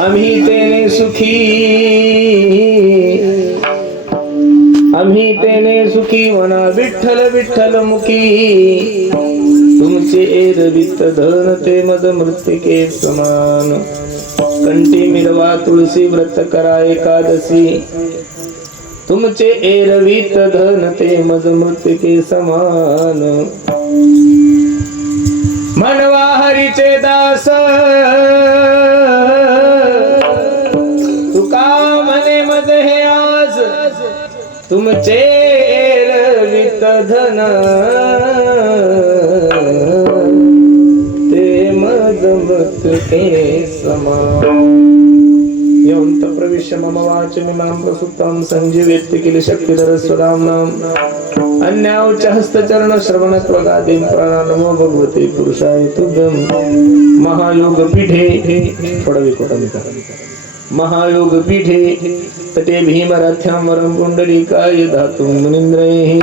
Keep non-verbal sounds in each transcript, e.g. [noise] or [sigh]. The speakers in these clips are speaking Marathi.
आम्ही तेने सुखी. आम्ही तेने सुखी म्हणा विठ्ठल विठ्ठल मुखी. तुमचे एरवित धन ते मद मृतिके समान. कंटी मिरवा तुळशी व्रत करा एकादशी. तुमचे एरवित धन ते मज मृतिके समान. मनवा हरीचे दास. तुमचे रवित धन। ते मजमत ते समान। यौन्त प्रविश्य मम वाचमिमां प्रसुप्तां सञ्जीवेत्ति किल शक्तिधर स्वदाम्नाम् अन्यावच हस्तचरण श्रवण त्वगादिं प्राणनमो भगवते पुरुषाय तुभ्यं। महायोग पीठे थोडं विकोटं महायोग पीठे तटे भीमरथ्यां वरं पुण्डरीकाय धातुं मुनीन्द्रैः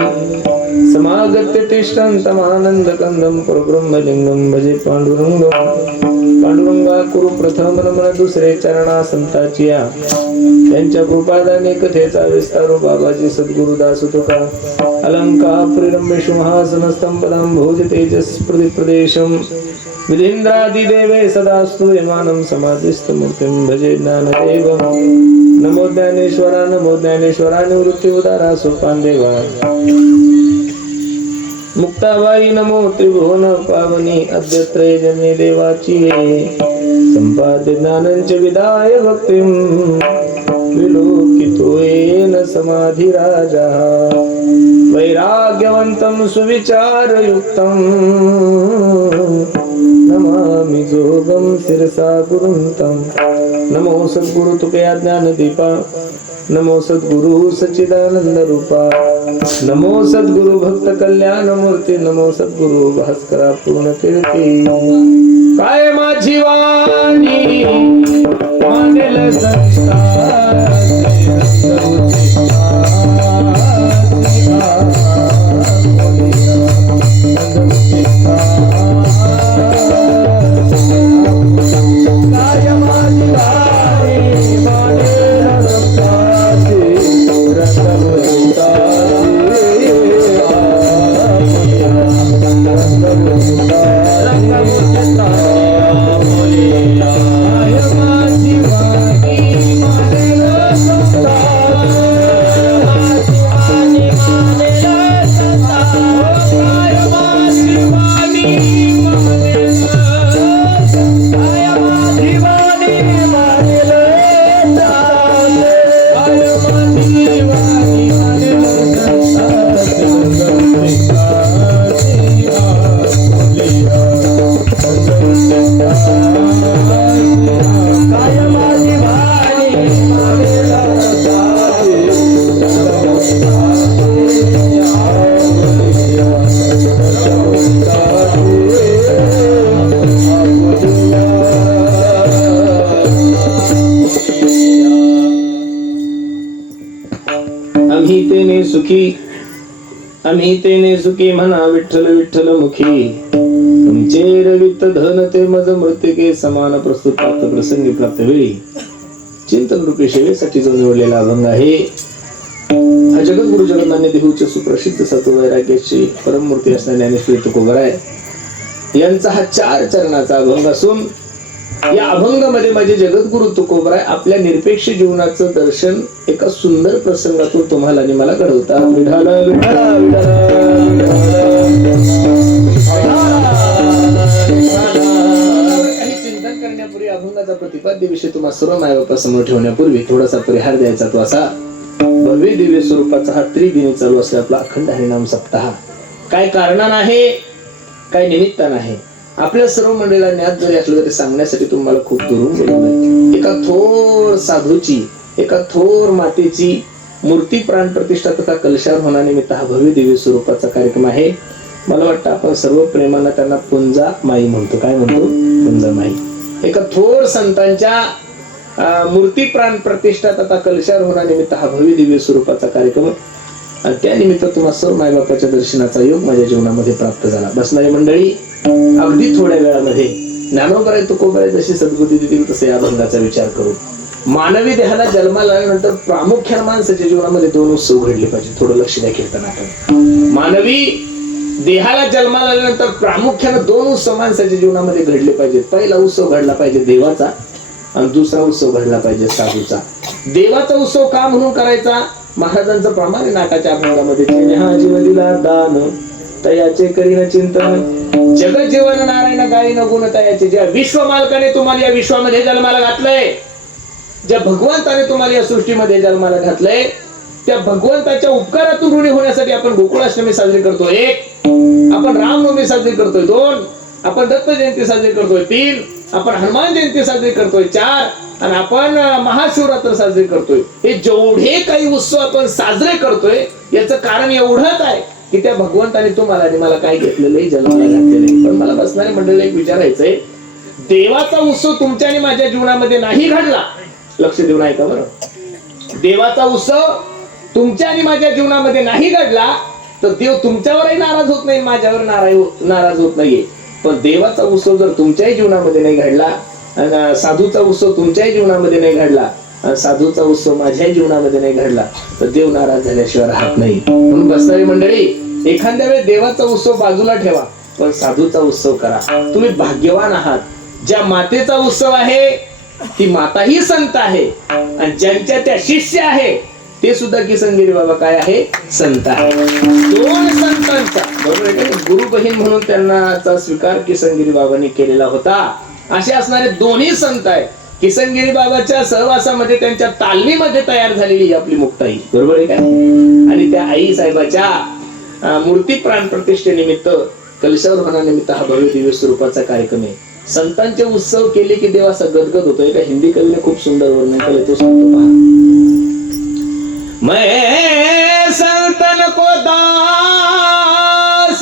समागत्य तिष्ठन्तमानन्दकन्दं परब्रह्मलिङ्गं भजे पाण्डुरङ्गं। पांडुरंगा कुरु प्रथम नमन दुसरे चरणा संताची त्यांच्या कृपादाने कथेचा विस्तारो बाबाजी सद्गुरु दास तुका अलंका प्रिरम्य सिंहासन स्तंभदाम भोज तेजस प्रदेशम सदास्तु यमानं समाधिस्थमूर्तिं भजे ज्ञानदेव। नमो ज्ञानेश्वरा नमो ज्ञानेश्वरा निवृत्ती उदारा सोपान मुक्ताबाई नमो त्रिभुवन पावनी अद्यत्रय जन्मे देवाची संपाद्य ज्ञानञ्च विदाय भक्तिम्। विलोकितो येन समाधी राजा. वैराग्यवंतं सुविचारयुक्तं नमामि जोगं शिरसा गुरुन्तं. नमो सद्गुरु तुकया ज्ञानदीपा नमो सद्गुरु सच्चिदानंद रूपा नमो सद्गुरु भक्त कल्याण मूर्ती. नमो सद्गुरु भास्करा पूर्ण कीर्ती. काय माझी वाणी? मानेल काय सुखी आम्ही तेने सुखी म्हणा विठ्ठल विठ्ठल मुखी. तुमचे रवित धन ते मज मृत्यके समान प्रस्तुत प्राप्त प्रसंगी प्राप्त वेळी चिंतन रूपी सेवेसाठी जो निवडलेला अभंग आहे हा जगद्गुरु जगन्नाथ देहूचे सुप्रसिद्ध सत्व वैराग्याची परममूर्ती असणारे ज्ञानेश्वरी आहे यांचा हा चार चरणाचा अभंग असून या अभंगामध्ये माझे जगद्गुरु तुकोबराय आपल्या निरपेक्ष जीवनाचं दर्शन एका सुंदर प्रसंगातून तुम्हाला आणि मला घडवतात. चिंतन करण्यापूर्वी अभंगाचा प्रतिपाद्य विषय तुम्हाला सर्व मायबापासमोर ठेवण्यापूर्वी थोडासा परिहार द्यायचा तो असा. भव्य दिव्य स्वरूपाचा हा त्रिदिनी चालू असले आपला अखंड हरिनाम सप्ताह. काय कारण आहे? काय निमित्तानं आहे? आपल्या सर्व मंडळीला ज्ञात जरी असलं तरी सांगण्यासाठी तुम्हाला खूप दुरून एका थोर साधूची एका थोर मातेची मूर्ती प्राण प्रतिष्ठा तथा कलशार होण्यानिमित्त हा भव्य दिव्य स्वरूपाचा कार्यक्रम आहे. मला वाटतं आपण सर्व प्रेमाला त्यांना पुंजा माई म्हणतो. काय म्हणतो? पुंजा माई. एका थोर संतांच्या मूर्ती प्राण प्रतिष्ठा तथा कलशार होण्यानिमित्त हा भव्य दिव्य स्वरूपाचा कार्यक्रम आणि त्यानिमित्त तुम्हा सर्व मायबापाच्या दर्शनाचा योग माझ्या जीवनामध्ये प्राप्त झाला. बसणारी मंडळी अगदी थोड्या वेळामध्ये ज्ञानोबराय तुकोबराय जशी सद्गुती देतील तसे या भंगाचा विचार करू. मानवी देहाला जन्माला आल्यानंतर प्रामुख्याने माणसाच्या जीवनामध्ये दोन उत्सव घडले पाहिजे थोडं लक्ष द्या कीर्तनाकडे मानवी देहाला जन्माला आल्यानंतर प्रामुख्याने दोन उत्सव माणसाच्या जीवनामध्ये घडले पाहिजेत. पहिला उत्सव घडला पाहिजे देवाचा आणि दुसरा उत्सव घडला पाहिजे साधूचा. देवाचा उत्सव का म्हणून करायचा? महाराजांचं प्रमाण नाटाच्या अभंगामध्ये "जेणे हा दिला दान तयाचे करीन चिंतन. जगत जीवन नारायण गायीन गुण तयाचे. ज्या विश्व मालकाने तुम्हाला या विश्वामध्ये जन्माला घातलंय ज्या भगवंताने तुम्हाला या सृष्टीमध्ये जन्माला घातलंय त्या भगवंताच्या उपकारातून ऋणी होण्यासाठी आपण गोकुळाष्टमी साजरी करतो एक आपण रामनवमी साजरी करतोय दोन आपण दत्त जयंती साजरी करतोय तीन आपण हनुमान जयंती साजरी करतोय चार आणि आपण महाशिवरात्र साजरी करतोय. हे जेवढे काही उत्सव आपण साजरे करतोय याचं कारण एवढंच आहे की त्या भगवंताने तुम्हाला आणि मला काय घेतलेलं जन्माला घातलेलं पण मला बसणारे मंडळी एक विचारायचंय देवाचा उत्सव तुमच्या आणि माझ्या जीवनामध्ये नाही घडला. लक्ष देऊन ऐका बरं. देवाचा उत्सव तुमच्या आणि माझ्या जीवनामध्ये नाही घडला तर देव तुमच्यावरही नाराज होत नाही माझ्यावर नाराज नाराज होत नाहीये. पण देवाचा उत्सव जर तुमच्याही जीवनामध्ये नाही घडला आणि साधूचा उत्सव तुमच्याही जीवनामध्ये नाही घडला. साधूचा उत्सव माझ्याही जीवनामध्ये नाही घडला. तर देव नाराज झाल्याशिवाय राहत नाही. म्हणून बसणारी मंडळी एखाद्या वेळेस देवाचा उत्सव बाजूला ठेवा पण साधूचा उत्सव करा. तुम्ही भाग्यवान आहात. ज्या मातेचा उत्सव आहे ती माता ही संत आहे. आणि ज्यांच्या त्या शिष्य आहे ते सुद्धा किसनगिरी बाबा काय आहे? संत आहे दोन संतांचा. बरोबर गुरु बहीण म्हणून त्यांना स्वीकार किसनगिरी बाबांनी केलेला होता. असे असणारे दोन्ही संत आहे किसनगिरी बाबाच्या सहवासामध्ये त्यांच्या तालमीमध्ये तयार झालेली ही आपली मुक्ताई. बरोबर आहे का? आणि त्या आई साहेबाच्या मूर्ती प्राण प्रतिष्ठेनिमित्त कलशावर हा भव्य दिव्य स्वरूपाचा कार्यक्रम आहे. संतांचे उत्सव केले की देव गदगद होतो एका हिंदी कवीने खूप सुंदर वर्णन केलं तो सांगतो पहा. मैं संतन को दास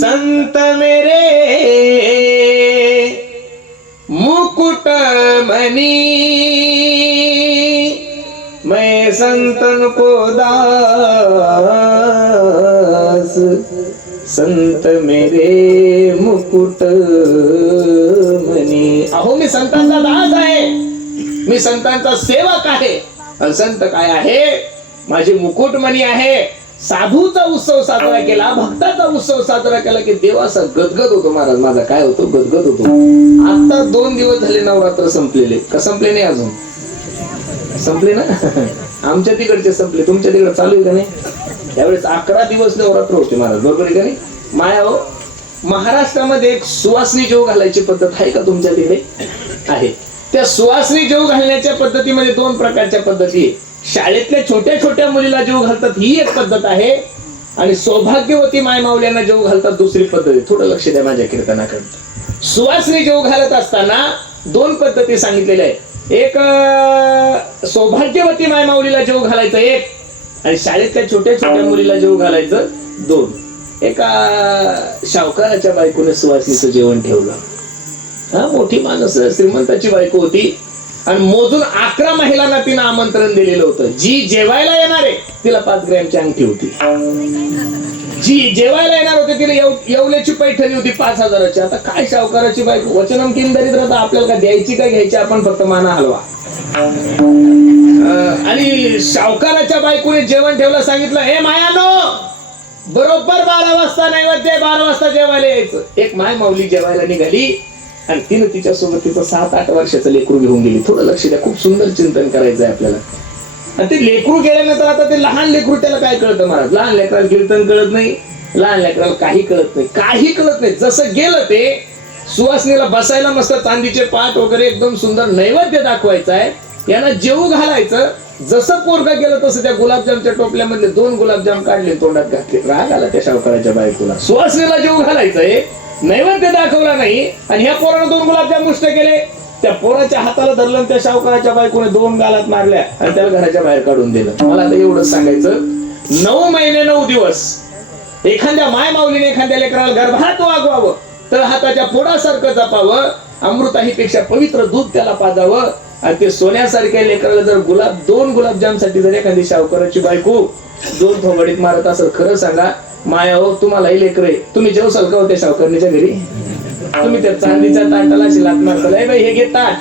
संत मेरे मनी मैं संतन को दास। संत मेरे मुकुट मनी। अहो मी संतांचा दास आहे. मी संतांचा सेवक आहे. आणि संत काय आहे? माझी मुकुटमणी आहे. साधूचा उत्सव साजरा केला भक्ताचा उत्सव साजरा केला की देव असा गदगद होतो महाराज माझा काय होतो? गदगद होतो. आता दोन दिवस झाले नवरात्र संपलेले. का संपले नाही अजून? संपले ना? [laughs] आमच्या तिकडचे संपले. तुमच्या तिकडे चालू आहे का नाही? त्यावेळेस अकरा दिवस नवरात्र होते महाराज. बरोबर आहे का नाही? माया हो महाराष्ट्रामध्ये एक सुवासनी जेव घालायची पद्धत आहे का तुमच्या तिकडे? आहे. त्या सुवासनी जेव घालण्याच्या पद्धतीमध्ये दोन प्रकारच्या पद्धती आहे शाळेतल्या छोट्या छोट्या मुलीला जीव घालतात ही एक पद्धत आहे. आणि सौभाग्यवती मायमावल्यांना जीव घालतात दुसरी पद्धत थोडं लक्ष द्या माझ्या कीर्तनाकडे. सुवासनी जीव घालत असताना दोन पद्धती सांगितलेल्या आहे एक सौभाग्यवती मायमावलीला जीव घालायचं एक आणि शाळेतल्या छोट्या छोट्या मुलीला जेव घालायचं दोन. एका शावकाराच्या बायकोने सुवासनीचं जेवण ठेवलं. हा मोठी माणूस श्रीमंताची बायको होती. आणि मोजून अकरा महिलांना तिनं आमंत्रण दिलेलं होतं. जी जेवायला येणार आहे तिला पाच ग्रॅमची अंगठी होती. जी जेवायला येणार होते तिला येवल्याची पैठणी होती पाच हजाराची. आता काय शावकाराची बायको? वचनम किन दरिद्रता आपल्याला का द्यायची का घ्यायची? आपण फक्त माना हलवा. आणि सावकाराच्या बायकोने जेवण ठेवलं सांगितलं हे मायानो बरोबर बारा वाजता नैवेद्य बारा वाजता जेवायला यायचं. एक माय माऊली जेवायला निघाली. आणि तिनं तिच्यासोबत तिचं सात आठ वर्षाचं लेकरू घेऊन गेली. थोडं लक्ष द्या खूप सुंदर चिंतन करायचं आहे आपल्याला. आणि ते लेकरू गेल्यानंतर आता ते लहान लेकरू त्याला काय कळतं महाराज? लहान लेकराला कीर्तन कळत नाही लहान लेकराला काही कळत नाही. काही कळत नाही. जसं गेलं ते सुवासनीला बसायला मस्त चांदीचे पाट वगैरे एकदम सुंदर नैवेद्य दाखवायचं आहे यांना जेवू घालायचं. जसं पोरगा गेलं तसं त्या गुलाबजामच्या टोपल्यामधले दोन गुलाबजाम काढले तोंडात घातले. राग आला त्या शावकाराच्या बायकोला. सुवासनीला जेवू घालायचंय. नैवेद्य दाखवला नाही. आणि ह्या पोरानं दोन गुलाबजाम मुष्ट केले. त्या पोराच्या हाताला धरलं त्या शावकाराच्या बायकोने दोन गालात मारल्या आणि त्याला घराच्या बाहेर काढून दिलं. मला आता एवढंच सांगायचं. नऊ महिने नऊ दिवस. एखाद्या माय माऊलीने एखाद्या लेकराला गर्भात वागवावं तर हाताच्या पोडासारखं जपावं अमृताहीपेक्षा पवित्र दूध त्याला पाजावं. आणि ते सोन्यासारख्या लेकराला जर गुलाब दोन गुलाबजामसाठी जर एखादी शावकाराची बायको दोन थोबडीत मारत असेल खरं सांगा माया हो तुम्हाला लेकर आहे. तुम्ही जेवसाल का हो त्या घरी. तुम्ही त्या चांदीच्या ताटाला शिलात लात मारताल. बाई हे घे ताट.